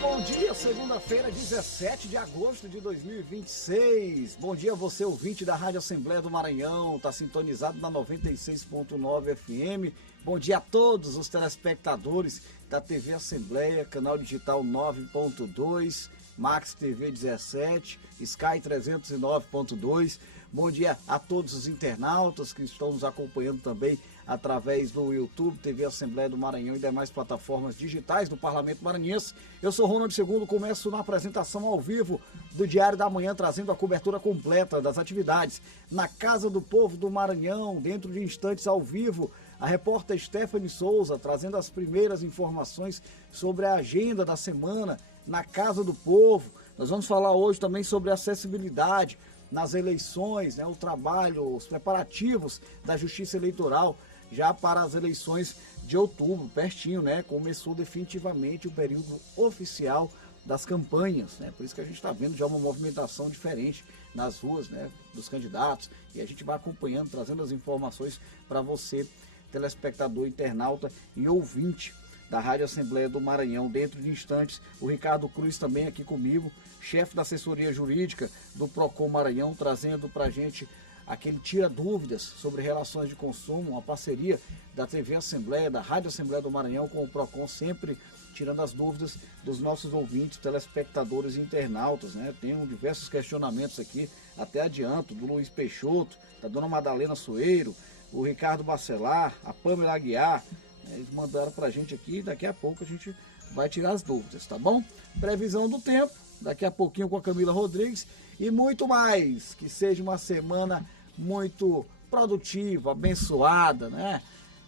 Bom dia, segunda-feira, 17 de agosto de 2026. Bom dia, você ouvinte da Rádio Assembleia do Maranhão, está sintonizado na 96.9 FM. Bom dia a todos os telespectadores da TV Assembleia, canal digital 9.2, Max TV 17, Sky 309.2. Bom dia a todos os internautas que estão nos acompanhando também através do YouTube, TV Assembleia do Maranhão e demais plataformas digitais do Parlamento Maranhense. Eu sou Ronald II, começo na apresentação ao vivo do Diário da Manhã, trazendo a cobertura completa das atividades na Casa do Povo do Maranhão. Dentro de instantes ao vivo, a repórter Stephanie Souza trazendo as primeiras informações sobre a agenda da semana na Casa do Povo. Nós vamos falar hoje também sobre acessibilidade nas eleições, o trabalho, os preparativos da Justiça Eleitoral já para as eleições de outubro, pertinho, começou definitivamente o período oficial das campanhas, por isso que a gente está vendo já uma movimentação diferente nas ruas, dos candidatos, e a gente vai acompanhando, trazendo as informações para você, telespectador, internauta e ouvinte da Rádio Assembleia do Maranhão. Dentro de instantes, o Ricardo Cruz também aqui comigo, chefe da assessoria jurídica do Procon Maranhão, trazendo para a gente aquele tira dúvidas sobre relações de consumo, uma parceria da TV Assembleia, da Rádio Assembleia do Maranhão com o Procon, sempre tirando as dúvidas dos nossos ouvintes, telespectadores e internautas, Tenho diversos questionamentos aqui, até adianto, do Luiz Peixoto, da dona Madalena Soeiro, o Ricardo Bacelar, a Pamela Aguiar. Eles mandaram pra gente aqui, daqui a pouco a gente vai tirar as dúvidas, tá bom? Previsão do tempo, daqui a pouquinho com a Camila Rodrigues e muito mais. Que seja uma semana muito produtiva, abençoada,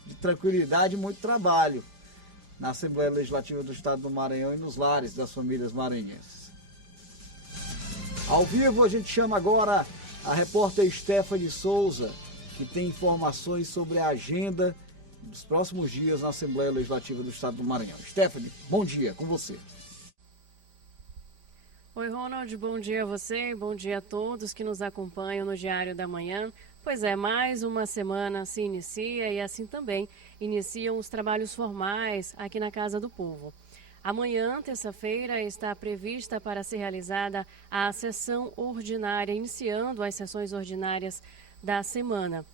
de tranquilidade e muito trabalho na Assembleia Legislativa do Estado do Maranhão e nos lares das famílias maranhenses. Ao vivo a gente chama agora a repórter Stephanie Souza, que tem informações sobre a agenda dos próximos dias na Assembleia Legislativa do Estado do Maranhão. Stephanie, bom dia, com você. Oi, Ronald, bom dia a você e bom dia a todos que nos acompanham no Diário da Manhã. Pois é, mais uma semana se inicia e assim também iniciam os trabalhos formais aqui na Casa do Povo. Amanhã, terça-feira, está prevista para ser realizada a sessão ordinária, iniciando as sessões ordinárias da semana.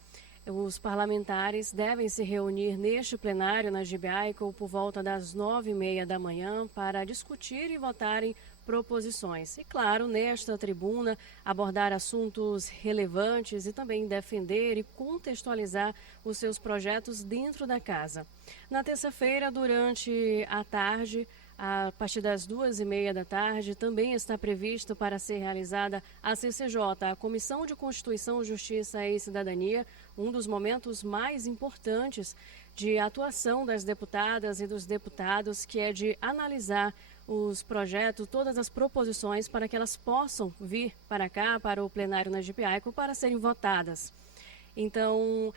Os parlamentares devem se reunir neste plenário na Gibeaico por volta das 9h30 da manhã para discutir e votarem proposições. E, claro, nesta tribuna, abordar assuntos relevantes e também defender e contextualizar os seus projetos dentro da casa. Na terça-feira, durante a tarde, a partir das 2h30 da tarde, também está previsto para ser realizada a CCJ, a Comissão de Constituição, Justiça e Cidadania, um dos momentos mais importantes de atuação das deputadas e dos deputados, que é de analisar os projetos, todas as proposições para que elas possam vir para cá, para o plenário na Gibeaico, para serem votadas. Então,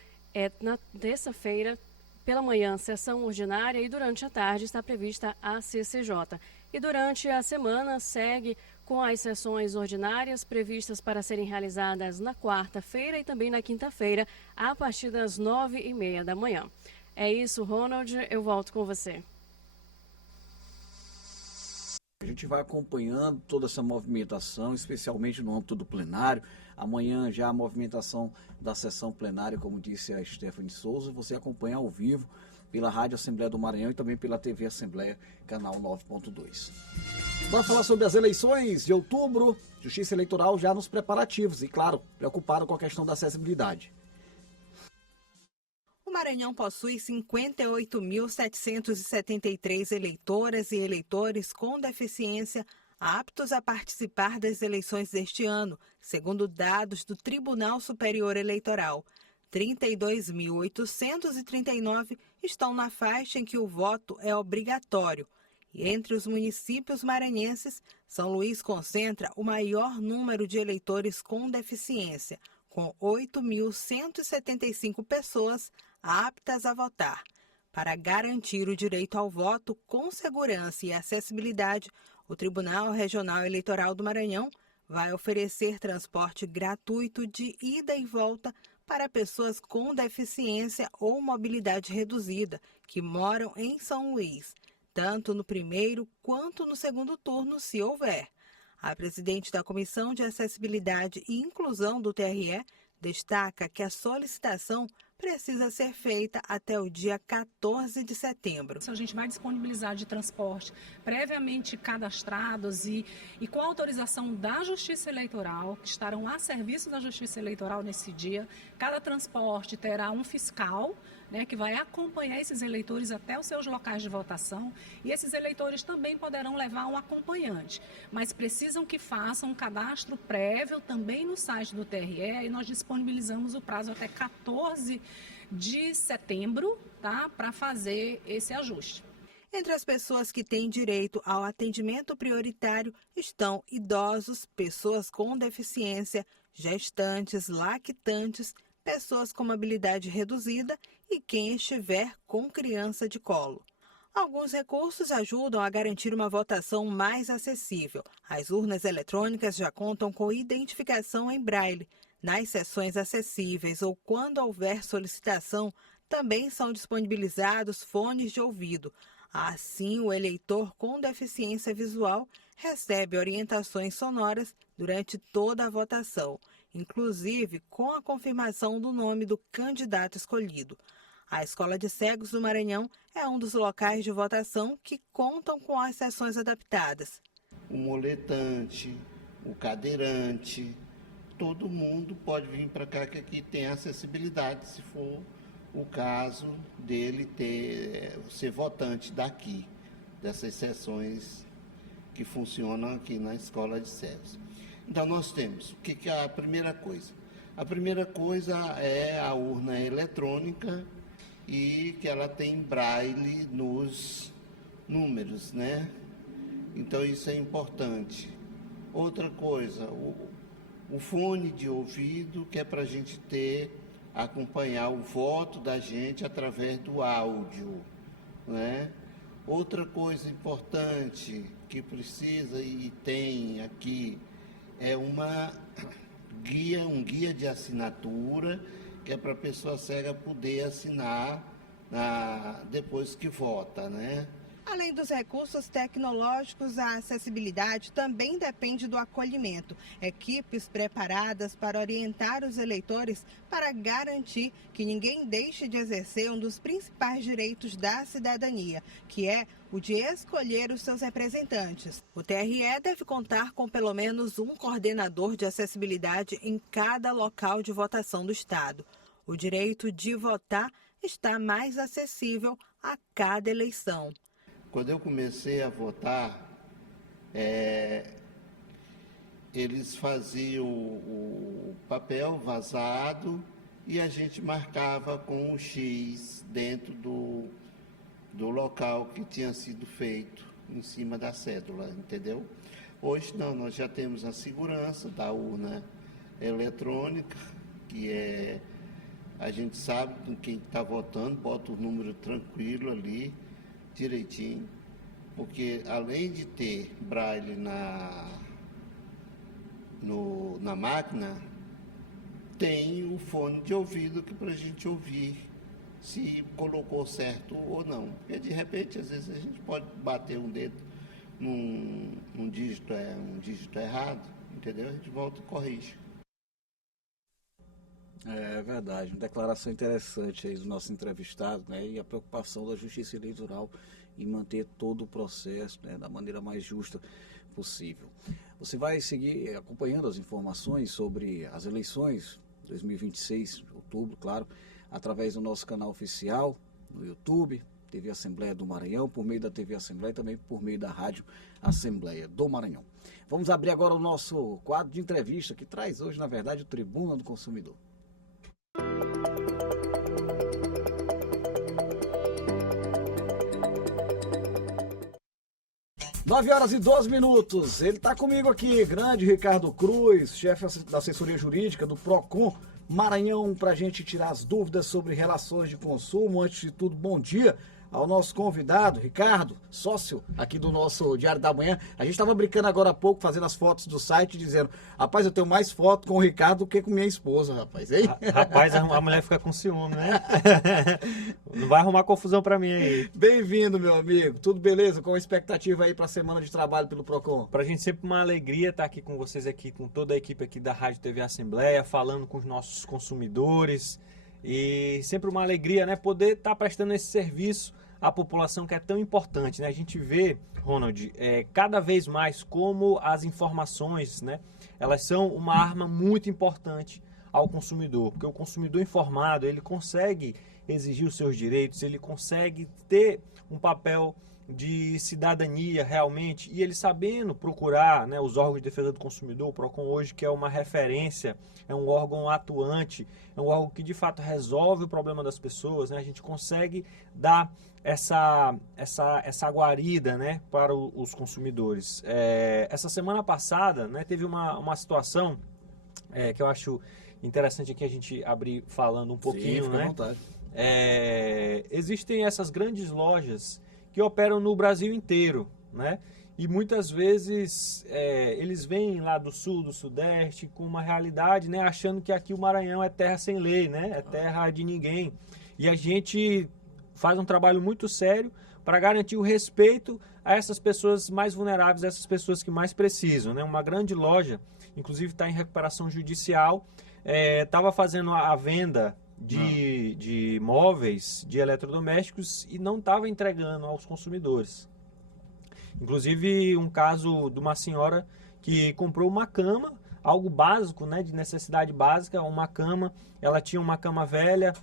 na terça-feira, pela manhã, sessão ordinária, e durante a tarde está prevista a CCJ. E durante a semana segue com as sessões ordinárias previstas para serem realizadas na quarta-feira e também na quinta-feira, a partir das 9h30 da manhã. É isso, Ronald, eu volto com você. A gente vai acompanhando toda essa movimentação, especialmente no âmbito do plenário. Amanhã já a movimentação da sessão plenária, como disse a Stephanie Souza, você acompanha ao vivo pela Rádio Assembleia do Maranhão e também pela TV Assembleia, canal 9.2. Vamos falar sobre as eleições de outubro, Justiça Eleitoral já nos preparativos e, claro, preocupado com a questão da acessibilidade. O Maranhão possui 58.773 eleitoras e eleitores com deficiência aptos a participar das eleições deste ano, segundo dados do Tribunal Superior Eleitoral. 32.839 estão na faixa em que o voto é obrigatório. E entre os municípios maranhenses, São Luís concentra o maior número de eleitores com deficiência, com 8.175 pessoas aptas a votar. Para garantir o direito ao voto com segurança e acessibilidade, o Tribunal Regional Eleitoral do Maranhão vai oferecer transporte gratuito de ida e volta para pessoas com deficiência ou mobilidade reduzida que moram em São Luís. tanto no primeiro quanto no segundo turno, se houver. A presidente da Comissão de Acessibilidade e Inclusão do TRE destaca que a solicitação precisa ser feita até o dia 14 de setembro. A gente vai disponibilizar de transporte previamente cadastrados e com autorização da Justiça Eleitoral, que estarão a serviço da Justiça Eleitoral nesse dia. Cada transporte terá um fiscal, que vai acompanhar esses eleitores até os seus locais de votação, e esses eleitores também poderão levar um acompanhante, mas precisam que façam um cadastro prévio também no site do TRE, e nós disponibilizamos o prazo até 14 de setembro, para fazer esse ajuste. Entre as pessoas que têm direito ao atendimento prioritário estão idosos, pessoas com deficiência, gestantes, lactantes, pessoas com mobilidade reduzida e quem estiver com criança de colo. Alguns recursos ajudam a garantir uma votação mais acessível. As urnas eletrônicas já contam com identificação em braille. Nas sessões acessíveis ou quando houver solicitação, também são disponibilizados fones de ouvido. Assim, o eleitor com deficiência visual recebe orientações sonoras durante toda a votação, inclusive com a confirmação do nome do candidato escolhido. A Escola de Cegos do Maranhão é um dos locais de votação que contam com as sessões adaptadas. O moletante, o cadeirante, todo mundo pode vir para cá, que aqui tem acessibilidade, se for o caso dele ser votante daqui, dessas sessões que funcionam aqui na Escola de Cegos. Então, nós temos, o que é a primeira coisa? A primeira coisa é a urna eletrônica e que ela tem braille nos números, Então, isso é importante. Outra coisa, o fone de ouvido, que é para a gente acompanhar o voto da gente através do áudio, Outra coisa importante que precisa e tem aqui é um guia de assinatura, que é para a pessoa cega poder assinar depois que vota, Além dos recursos tecnológicos, a acessibilidade também depende do acolhimento. Equipes preparadas para orientar os eleitores para garantir que ninguém deixe de exercer um dos principais direitos da cidadania, que é o de escolher os seus representantes. O TRE deve contar com pelo menos um coordenador de acessibilidade em cada local de votação do Estado. O direito de votar está mais acessível a cada eleição. Quando eu comecei a votar, eles faziam o papel vazado e a gente marcava com um X dentro do local que tinha sido feito, em cima da cédula, entendeu? Hoje não, nós já temos a segurança da urna eletrônica, que a gente sabe quem está votando, bota o número tranquilo ali, direitinho, porque além de ter braille na máquina, tem o fone de ouvido que para a gente ouvir se colocou certo ou não. Porque de repente, às vezes, a gente pode bater um dedo num dígito errado, entendeu? A gente volta e corrige. É verdade, uma declaração interessante aí do nosso entrevistado, e a preocupação da Justiça Eleitoral em manter todo o processo, da maneira mais justa possível. Você vai seguir acompanhando as informações sobre as eleições 2026, de outubro, claro, através do nosso canal oficial no YouTube, TV Assembleia do Maranhão, por meio da TV Assembleia e também por meio da Rádio Assembleia do Maranhão. Vamos abrir agora o nosso quadro de entrevista, que traz hoje, na verdade, o Tribuna do Consumidor. 9h12. Ele está comigo aqui, grande Ricardo Cruz, chefe da assessoria jurídica do Procon Maranhão, para a gente tirar as dúvidas sobre relações de consumo. Antes de tudo, bom dia. ao nosso convidado, Ricardo, sócio aqui do nosso Diário da Manhã. A gente estava brincando agora há pouco, fazendo as fotos do site, dizendo, rapaz, eu tenho mais foto com o Ricardo do que com minha esposa, rapaz. Hein? Rapaz, a mulher fica com ciúme, né? Não vai arrumar confusão para mim aí. Bem-vindo, meu amigo. Tudo beleza? Qual a expectativa aí para a semana de trabalho pelo Procon? Pra gente sempre uma alegria estar aqui com vocês aqui, com toda a equipe aqui da Rádio TV Assembleia, falando com os nossos consumidores. E sempre uma alegria, né, poder estar prestando esse serviço à população que é tão importante, né? A gente vê, Ronald, cada vez mais como as informações, né, elas são uma arma muito importante ao consumidor, porque o consumidor informado, ele consegue exigir os seus direitos, ele consegue ter um papel de cidadania realmente, e ele sabendo procurar, né, os órgãos de defesa do consumidor, o Procon hoje, que é uma referência, é um órgão atuante, é um órgão que de fato resolve o problema das pessoas, né? A gente consegue dar essa guarida, né, para os consumidores. Essa semana passada, né, teve uma situação que eu acho interessante aqui a gente abrir falando um pouquinho. Sim, fica né? à vontade. Existem essas grandes lojas que operam no Brasil inteiro, né? E muitas vezes eles vêm lá do sul, do sudeste, com uma realidade, né? Achando que aqui o Maranhão é terra sem lei, né? É terra de ninguém. E a gente faz um trabalho muito sério para garantir o respeito a essas pessoas mais vulneráveis, a essas pessoas que mais precisam, né? Uma grande loja, inclusive está em recuperação judicial, estava fazendo a venda de móveis, de eletrodomésticos e não estava entregando aos consumidores. Inclusive um caso de uma senhora que comprou uma cama, algo básico, né, de necessidade básica, uma cama, ela tinha uma cama velha,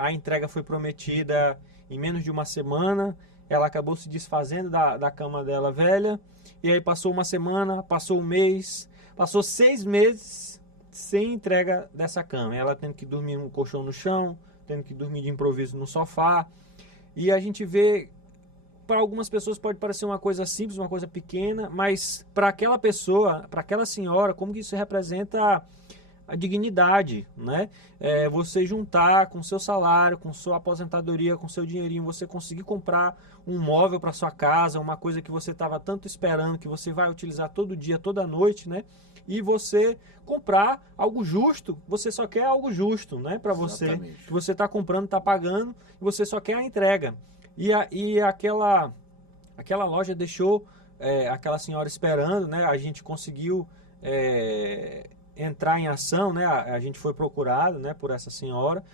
a entrega foi prometida em menos de uma semana, ela acabou se desfazendo da cama dela velha, e aí passou uma semana, passou um mês, passou 6 meses sem entrega dessa cama. Ela tendo que dormir no colchão no chão, tendo que dormir de improviso no sofá. E a gente vê, para algumas pessoas pode parecer uma coisa simples, uma coisa pequena, mas para aquela pessoa, para aquela senhora, como que isso representa a dignidade, né? Você juntar com seu salário, com sua aposentadoria, com seu dinheirinho, você conseguir comprar um móvel para sua casa, uma coisa que você estava tanto esperando, que você vai utilizar todo dia, toda noite, né? E você comprar algo justo, você só quer algo justo, né? Para você, Exatamente. que você está comprando, está pagando, e você só quer a entrega. E aquela loja deixou aquela senhora esperando, né? A gente conseguiu entrar em ação, né? A gente foi procurado, né, por essa senhora,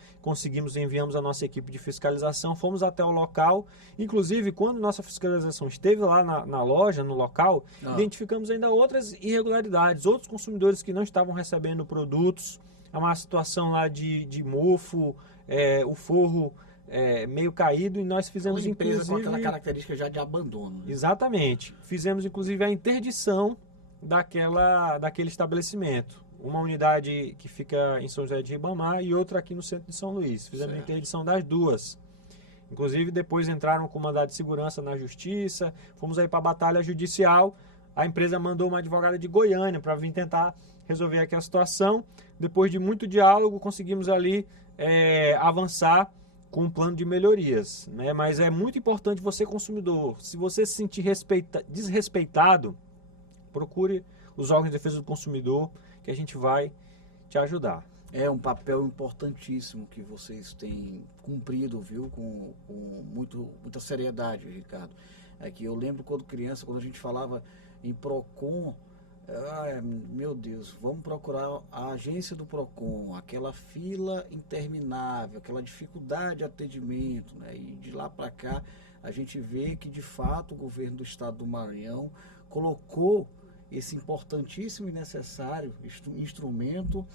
enviamos a nossa equipe de fiscalização, fomos até o local, inclusive quando nossa fiscalização esteve lá na loja, no local, identificamos ainda outras irregularidades, outros consumidores que não estavam recebendo produtos, uma situação lá de mofo, o forro meio caído, e nós fizemos Uma empresa inclusive... com aquela característica já de abandono. Né? Exatamente, fizemos inclusive a interdição daquele estabelecimento. Uma unidade que fica em São José de Ribamar e outra aqui no centro de São Luís. Fizemos a interdição das duas. Inclusive, depois entraram com mandado de segurança na justiça, fomos aí para a batalha judicial. A empresa mandou uma advogada de Goiânia para vir tentar resolver aqui a situação. Depois de muito diálogo, conseguimos ali avançar com um plano de melhorias, né? Mas é muito importante você, consumidor, se você se sentir desrespeitado, procure os órgãos de defesa do consumidor, que a gente vai te ajudar. É um papel importantíssimo que vocês têm cumprido, viu, com muita seriedade, Ricardo. Aqui eu lembro quando criança, quando a gente falava em Procon, meu Deus, vamos procurar a agência do Procon, aquela fila interminável, aquela dificuldade de atendimento, né? E de lá para cá a gente vê que de fato o governo do estado do Maranhão colocou esse importantíssimo e necessário instrumento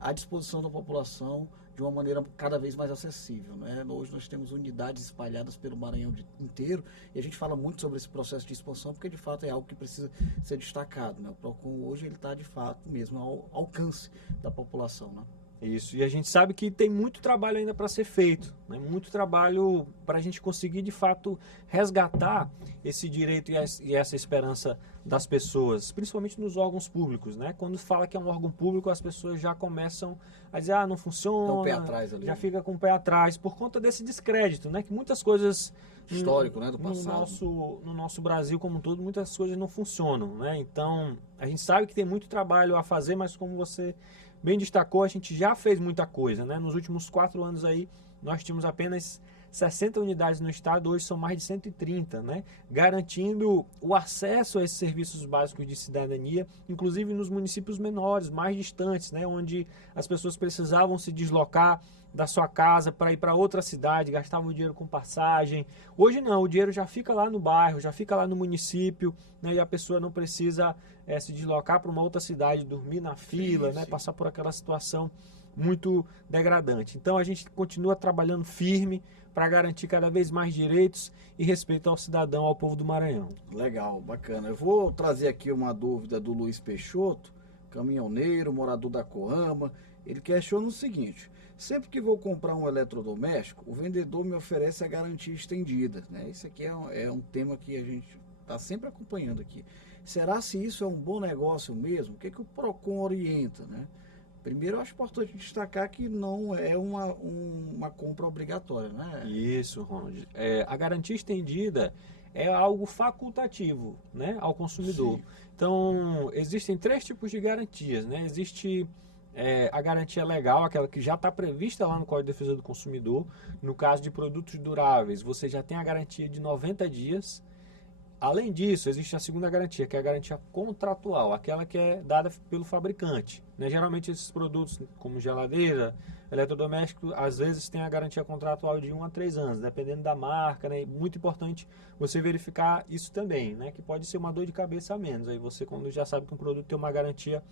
à disposição da população de uma maneira cada vez mais acessível, né? Hoje nós temos unidades espalhadas pelo Maranhão inteiro e a gente fala muito sobre esse processo de expansão porque de fato é algo que precisa ser destacado, né? O Procon hoje ele está de fato mesmo ao alcance da população, né? Isso, e a gente sabe que tem muito trabalho ainda para ser feito, né? Muito trabalho para a gente conseguir, de fato, resgatar esse direito e essa esperança das pessoas, principalmente nos órgãos públicos, né? Quando fala que é um órgão público, as pessoas já começam a dizer, não funciona, Então, o pé atrás ali. já fica com o pé atrás, por conta desse descrédito, né? Que muitas coisas... Histórico, né, do passado. No nosso Brasil como um todo, muitas coisas não funcionam, né? Então, a gente sabe que tem muito trabalho a fazer, mas como você bem destacou, a gente já fez muita coisa, né? Nos últimos 4 anos aí, nós tínhamos apenas 60 unidades no estado, hoje são mais de 130, né? Garantindo o acesso a esses serviços básicos de cidadania, inclusive nos municípios menores, mais distantes, né? Onde as pessoas precisavam se deslocar da sua casa para ir para outra cidade, gastavam dinheiro com passagem. Hoje não, o dinheiro já fica lá no bairro, já fica lá no município, né? E a pessoa não precisa se deslocar para uma outra cidade, dormir na fila, né? Passar por aquela situação muito degradante. Então a gente continua trabalhando firme para garantir cada vez mais direitos e respeito ao cidadão, ao povo do Maranhão. Legal, bacana. Eu vou trazer aqui uma dúvida do Luiz Peixoto, caminhoneiro, morador da Coama. Ele questiona o seguinte: sempre que vou comprar um eletrodoméstico, o vendedor me oferece a garantia estendida, né? Isso aqui é um tema que a gente está sempre acompanhando aqui. Será se isso é um bom negócio mesmo? O que o PROCON orienta, né? Primeiro, eu acho importante destacar que não é uma compra obrigatória, né? Isso, Ronald. A garantia estendida é algo facultativo, né, ao consumidor. Sim. Então, existem 3 tipos de garantias, né? Existe a garantia legal, aquela que já está prevista lá no Código de Defesa do Consumidor. No caso de produtos duráveis, você já tem a garantia de 90 dias. Além disso, existe a segunda garantia, que é a garantia contratual, aquela que é dada pelo fabricante, né? Geralmente esses produtos, como geladeira, eletrodoméstico, às vezes tem a garantia contratual de 1 a 3 anos, dependendo da marca, né? Muito importante você verificar isso também, né? Que pode ser uma dor de cabeça a menos. Aí você, quando já sabe que um produto tem uma garantia,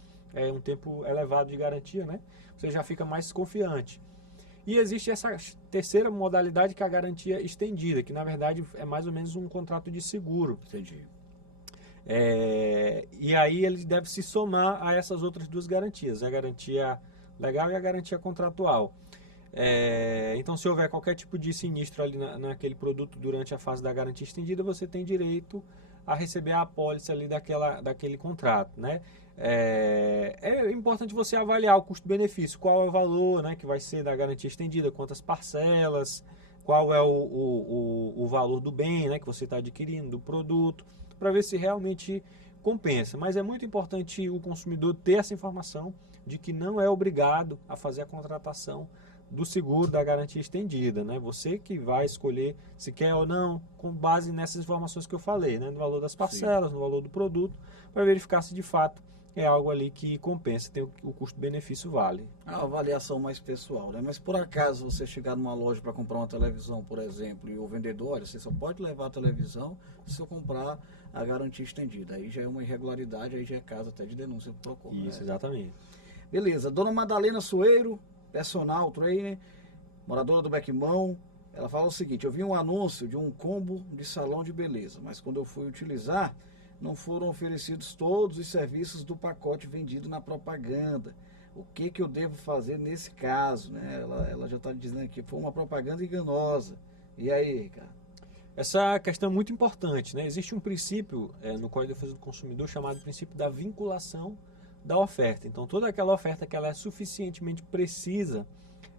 um tempo elevado de garantia, né? Você já fica mais confiante. E existe essa terceira modalidade, que é a garantia estendida, que na verdade é mais ou menos um contrato de seguro. Entendi. E aí ele deve se somar a essas outras 2 garantias, a garantia legal e a garantia contratual. Então, se houver qualquer tipo de sinistro ali naquele produto durante a fase da garantia estendida, você tem direito a receber a apólice ali daquele contrato, né? É importante você avaliar o custo-benefício, qual é o valor, né, que vai ser da garantia estendida, quantas parcelas, qual é o valor do bem, né, que você está adquirindo, do produto, para ver se realmente compensa. Mas é muito importante o consumidor ter essa informação de que não é obrigado a fazer a contratação do seguro da garantia estendida, né? Você que vai escolher se quer ou não, com base nessas informações que eu falei, né? No valor das parcelas, no valor do produto, para verificar se de fato é algo ali que compensa, tem o custo-benefício vale. A avaliação mais pessoal, né? Mas por acaso você chegar numa loja para comprar uma televisão, por exemplo, e o vendedor, olha, você só pode levar a televisão se eu comprar a garantia estendida. Aí já é uma irregularidade, aí já é caso até de denúncia para o PROCON. Isso, né? Exatamente. Beleza. Dona Madalena Soeiro, personal trainer, moradora do Bequimão, ela fala o seguinte: eu vi um anúncio de um combo de salão de beleza, mas quando eu fui utilizar, não foram oferecidos todos os serviços do pacote vendido na propaganda. O que eu devo fazer nesse caso, né? Ela já está dizendo que foi uma propaganda enganosa. E aí, Ricardo? Essa questão é muito importante, né? Existe um princípio no Código de Defesa do Consumidor chamado princípio da vinculação da oferta. Então, toda aquela oferta que ela é suficientemente precisa,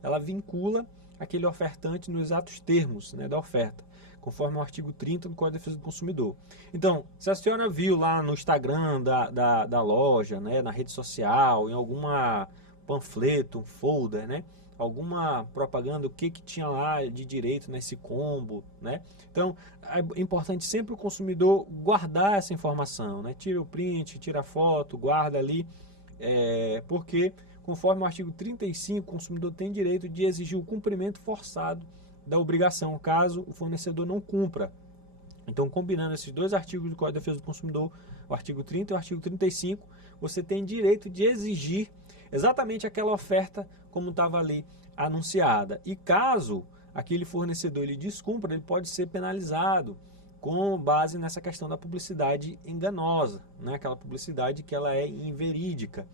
ela vincula aquele ofertante nos exatos termos, né, da oferta, conforme o artigo 30 do Código de Defesa do Consumidor. Então, se a senhora viu lá no Instagram da loja, né, na rede social, em alguma panfleto, um folder, né, alguma propaganda, o que tinha lá de direito nesse combo, né? Então, é importante sempre o consumidor guardar essa informação, né? Tira o print, tira a foto, guarda ali, porque, conforme o artigo 35, o consumidor tem direito de exigir o cumprimento forçado da obrigação, caso o fornecedor não cumpra. Então, combinando esses 2 artigos do Código de Defesa do Consumidor, o artigo 30 e o artigo 35, você tem direito de exigir exatamente aquela oferta como estava ali anunciada. E caso aquele fornecedor ele descumpra, ele pode ser penalizado com base nessa questão da publicidade enganosa, né? Aquela publicidade que ela é inverídica.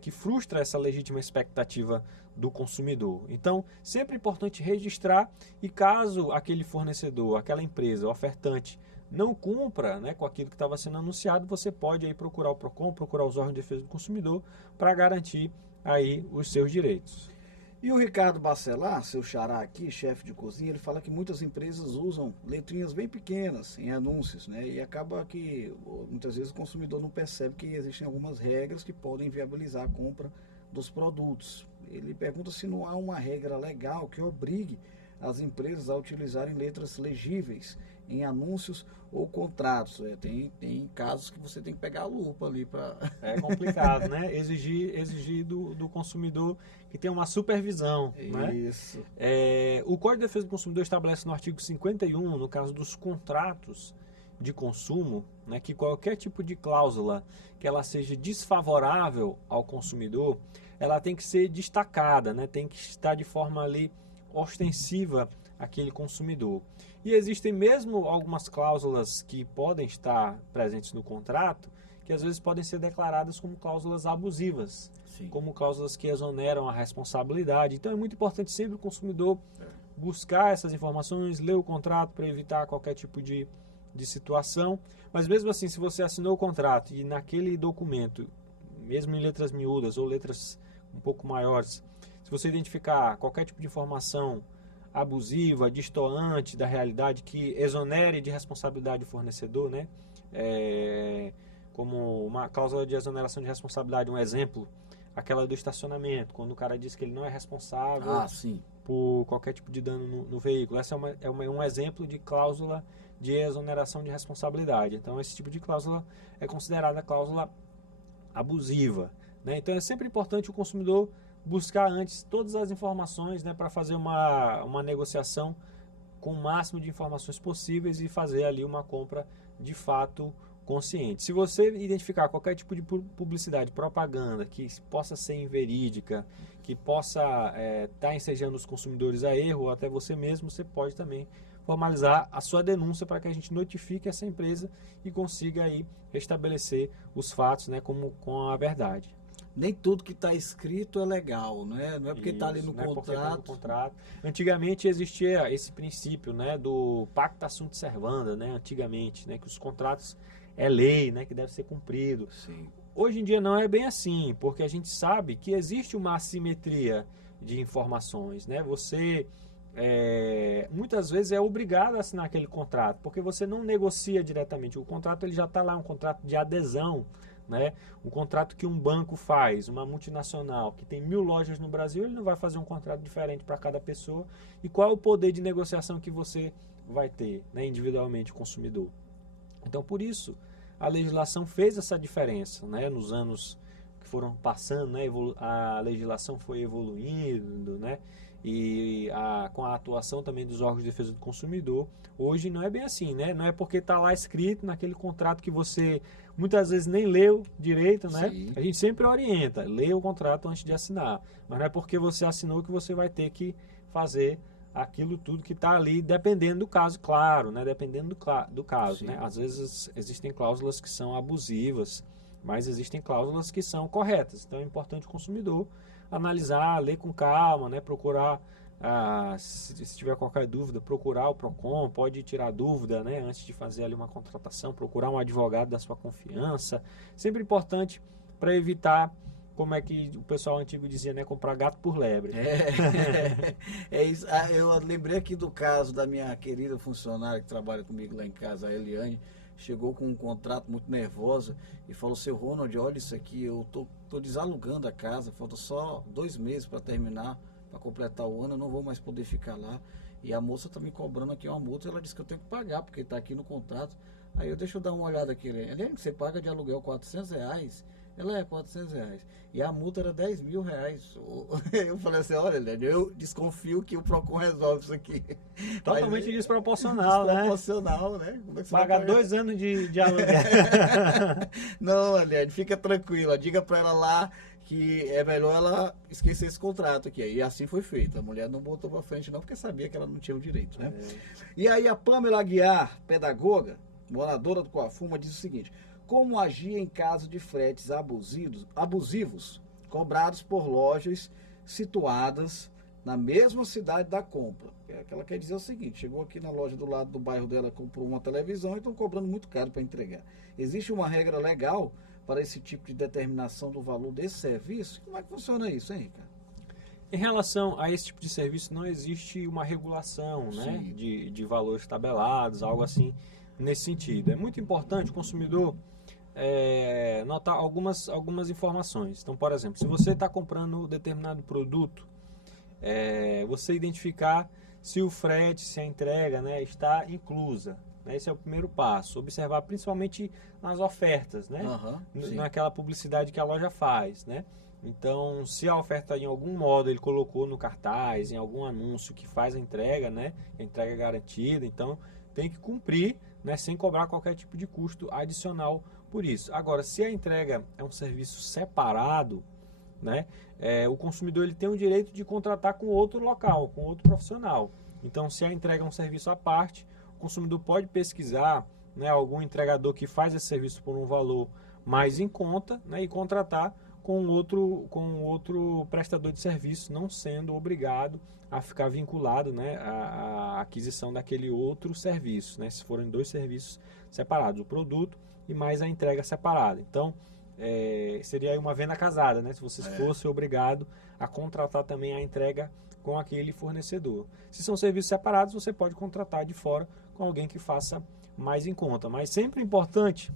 que frustra essa legítima expectativa do consumidor. Então, sempre é importante registrar, e caso aquele fornecedor, aquela empresa, o ofertante, não cumpra, né, com aquilo que estava sendo anunciado, você pode aí procurar o PROCON, procurar os órgãos de defesa do consumidor para garantir aí os seus direitos. E o Ricardo Bacelar, seu xará aqui, chefe de cozinha, ele fala que muitas empresas usam letrinhas bem pequenas em anúncios, né? E acaba que muitas vezes o consumidor não percebe que existem algumas regras que podem viabilizar a compra dos produtos. Ele pergunta se não há uma regra legal que obrigue as empresas a utilizarem letras legíveis em anúncios ou contratos. Tem casos que você tem que pegar a lupa ali para... É complicado, né? Exigir do consumidor que tenha uma supervisão. Isso. Né? O Código de Defesa do Consumidor estabelece no artigo 51, no caso dos contratos de consumo, né, que qualquer tipo de cláusula que ela seja desfavorável ao consumidor, ela tem que ser destacada, né? Tem que estar de forma ali ostensiva aquele consumidor. E existem mesmo algumas cláusulas que podem estar presentes no contrato, que às vezes podem ser declaradas como cláusulas abusivas, Sim. como cláusulas que exoneram a responsabilidade. Então é muito importante sempre o consumidor buscar essas informações, ler o contrato para evitar qualquer tipo de situação. Mas mesmo assim, se você assinou o contrato e naquele documento, mesmo em letras miúdas ou letras um pouco maiores, se você identificar qualquer tipo de informação abusiva, destoante da realidade, que exonere de responsabilidade o fornecedor, né? Como uma cláusula de exoneração de responsabilidade, um exemplo, aquela do estacionamento, quando o cara diz que ele não é responsável por qualquer tipo de dano no veículo. Essa é um exemplo de cláusula de exoneração de responsabilidade. Então, esse tipo de cláusula é considerada cláusula abusiva, né? Então, é sempre importante o consumidor buscar antes todas as informações, né, para fazer uma negociação com o máximo de informações possíveis e fazer ali uma compra de fato consciente. Se você identificar qualquer tipo de publicidade, propaganda que possa ser inverídica, que possa estar ensejando os consumidores a erro ou até você mesmo, você pode também formalizar a sua denúncia para que a gente notifique essa empresa e consiga aí restabelecer os fatos, né, com a verdade. Nem tudo que está escrito é legal, né? Não é porque está ali no contrato. Antigamente existia esse princípio, né, do pacta sunt servanda, né, antigamente, né, que os contratos é lei, né, que deve ser cumprido. Sim. Hoje em dia não é bem assim, porque a gente sabe que existe uma assimetria de informações, né? Você muitas vezes é obrigado a assinar aquele contrato, porque você não negocia diretamente. O contrato ele já está lá, um contrato de adesão, né? Um contrato que um banco faz, uma multinacional que tem 1000 lojas no Brasil, ele não vai fazer um contrato diferente para cada pessoa. E qual é o poder de negociação que você vai ter, né, individualmente, o consumidor? Então, por isso, a legislação fez essa diferença, né? Nos anos que foram passando, né? A legislação foi evoluindo, né? E com a atuação também dos órgãos de defesa do consumidor, hoje não é bem assim, né? Não é porque está lá escrito naquele contrato que você muitas vezes nem leu direito, né? Sim. A gente sempre orienta, leia o contrato antes de assinar, mas não é porque você assinou que você vai ter que fazer aquilo tudo que está ali, dependendo do caso, claro, né? Dependendo do caso, Sim. né? Às vezes existem cláusulas que são abusivas, mas existem cláusulas que são corretas. Então é importante o consumidor analisar, ler com calma, né? Procurar, se tiver qualquer dúvida, procurar o PROCON, pode tirar dúvida, né? Antes de fazer ali uma contratação, procurar um advogado da sua confiança. Sempre importante para evitar, como é que o pessoal antigo dizia, né? Comprar gato por lebre. É isso. Eu lembrei aqui do caso da minha querida funcionária que trabalha comigo lá em casa, a Eliane. Chegou com um contrato muito nervosa e falou: seu Ronald, olha isso aqui, eu tô desalugando a casa, falta só 2 meses para terminar, para completar o ano, eu não vou mais poder ficar lá. E a moça tá me cobrando aqui uma multa, ela disse que eu tenho que pagar, porque está aqui no contrato. Aí deixa eu dar uma olhada aqui. Eliane, você paga de aluguel R$400? Ela é R$400. E a multa era R$10.000. Eu falei assim: olha, Eliane, eu desconfio que o PROCON resolve isso aqui. Totalmente desproporcional, né? Desproporcional, né? Como é que você Pagar vai pagar? 2 anos de aluguel. Não, Eliane, fica tranquila. Diga para ela lá que é melhor ela esquecer esse contrato aqui. E assim foi feito. A mulher não botou para frente não, porque sabia que ela não tinha o direito, né? E aí a Pamela Aguiar, pedagoga, moradora do Coafuma, diz o seguinte: como agir em caso de fretes abusivos cobrados por lojas situadas na mesma cidade da compra? Ela quer dizer o seguinte: chegou aqui na loja do lado do bairro dela, comprou uma televisão e estão cobrando muito caro para entregar. Existe uma regra legal para esse tipo de determinação do valor desse serviço? Como é que funciona isso, hein, Ricardo? Em relação a esse tipo de serviço, não existe uma regulação, né, de valores tabelados, algo assim nesse sentido. É muito importante o consumidor notar algumas informações. Então, por exemplo, se você está comprando determinado produto, você identificar se o frete, se a entrega, né, está inclusa. Né? Esse é o primeiro passo. Observar principalmente nas ofertas, né? Naquela publicidade que a loja faz, né? Então, se a oferta em algum modo ele colocou no cartaz, em algum anúncio que faz a entrega, né? A entrega garantida, então tem que cumprir, né? Sem cobrar qualquer tipo de custo adicional por isso. Agora, se a entrega é um serviço separado, né? O consumidor ele tem o direito de contratar com outro local, com outro profissional. Então, se a entrega é um serviço à parte, o consumidor pode pesquisar, né, algum entregador que faz esse serviço por um valor mais em conta, né, e contratar com outro prestador de serviço, não sendo obrigado a ficar vinculado, né, à aquisição daquele outro serviço, né, se forem dois serviços separados, o produto e mais a entrega separada. Então, seria aí uma venda casada, né, se você fosse obrigado a contratar também a entrega com aquele fornecedor. Se são serviços separados, você pode contratar de fora com alguém que faça mais em conta. Mas sempre é importante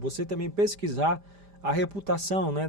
você também pesquisar a reputação, né,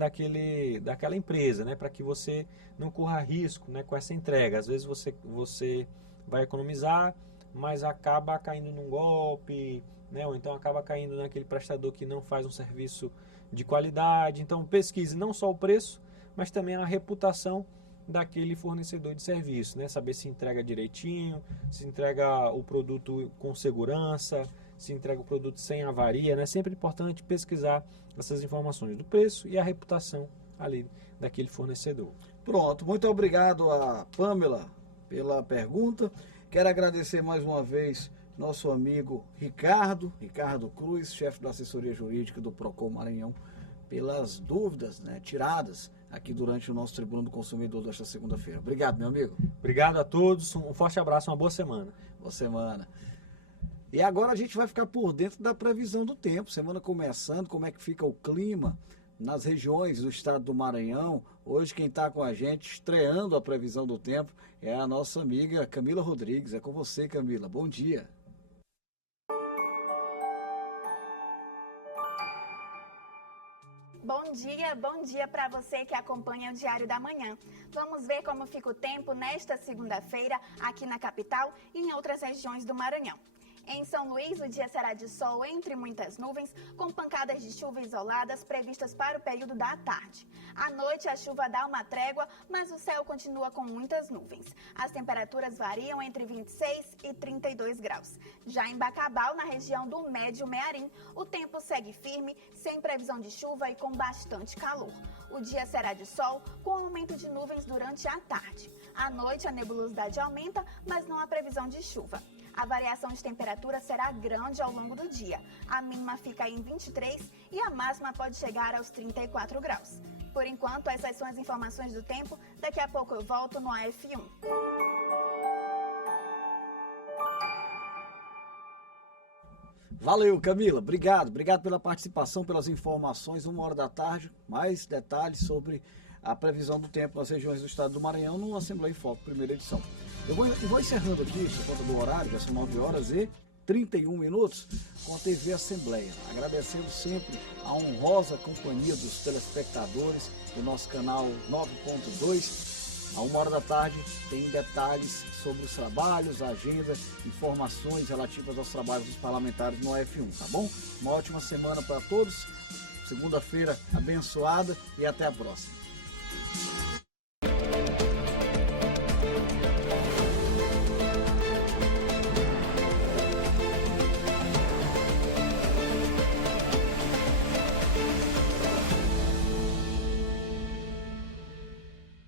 daquela empresa, né, para que você não corra risco, né, com essa entrega. Às vezes você vai economizar, mas acaba caindo num golpe, né, ou então acaba caindo naquele prestador que não faz um serviço de qualidade. Então pesquise não só o preço, mas também a reputação daquele fornecedor de serviço, né? Saber se entrega direitinho, se entrega o produto com segurança, se entrega o produto sem avaria, né? Sempre importante pesquisar essas informações do preço e a reputação ali daquele fornecedor. Pronto, muito obrigado a Pamela pela pergunta. Quero agradecer mais uma vez nosso amigo Ricardo Cruz, chefe da assessoria jurídica do Procon Maranhão, pelas dúvidas, né, tiradas aqui durante o nosso Tribuna do Consumidor desta segunda-feira. Obrigado, meu amigo. Obrigado a todos, um forte abraço, uma boa semana. Boa semana. E agora a gente vai ficar por dentro da previsão do tempo, semana começando, como é que fica o clima nas regiões do estado do Maranhão. Hoje quem está com a gente, estreando a previsão do tempo, é a nossa amiga Camila Rodrigues. É com você, Camila. Bom dia. Bom dia para você que acompanha o Diário da Manhã. Vamos ver como fica o tempo nesta segunda-feira aqui na capital e em outras regiões do Maranhão. Em São Luís, o dia será de sol entre muitas nuvens, com pancadas de chuva isoladas previstas para o período da tarde. À noite, a chuva dá uma trégua, mas o céu continua com muitas nuvens. As temperaturas variam entre 26 e 32 graus. Já em Bacabal, na região do Médio Mearim, o tempo segue firme, sem previsão de chuva e com bastante calor. O dia será de sol, com aumento de nuvens durante a tarde. À noite, a nebulosidade aumenta, mas não há previsão de chuva. A variação de temperatura será grande ao longo do dia. A mínima fica em 23 e a máxima pode chegar aos 34 graus. Por enquanto, essas são as informações do tempo. Daqui a pouco eu volto no AF1. Valeu, Camila. Obrigado pela participação, pelas informações. 1h da tarde, mais detalhes sobre a previsão do tempo nas regiões do estado do Maranhão no Assembleia em Foco, primeira edição. Eu vou encerrando aqui, por conta do horário, já são 9h31, com a TV Assembleia. Agradecendo sempre a honrosa companhia dos telespectadores do nosso canal 9.2. À 1h da tarde tem detalhes sobre os trabalhos, a agenda, informações relativas aos trabalhos dos parlamentares no AF1, tá bom? Uma ótima semana para todos, segunda-feira abençoada e até a próxima.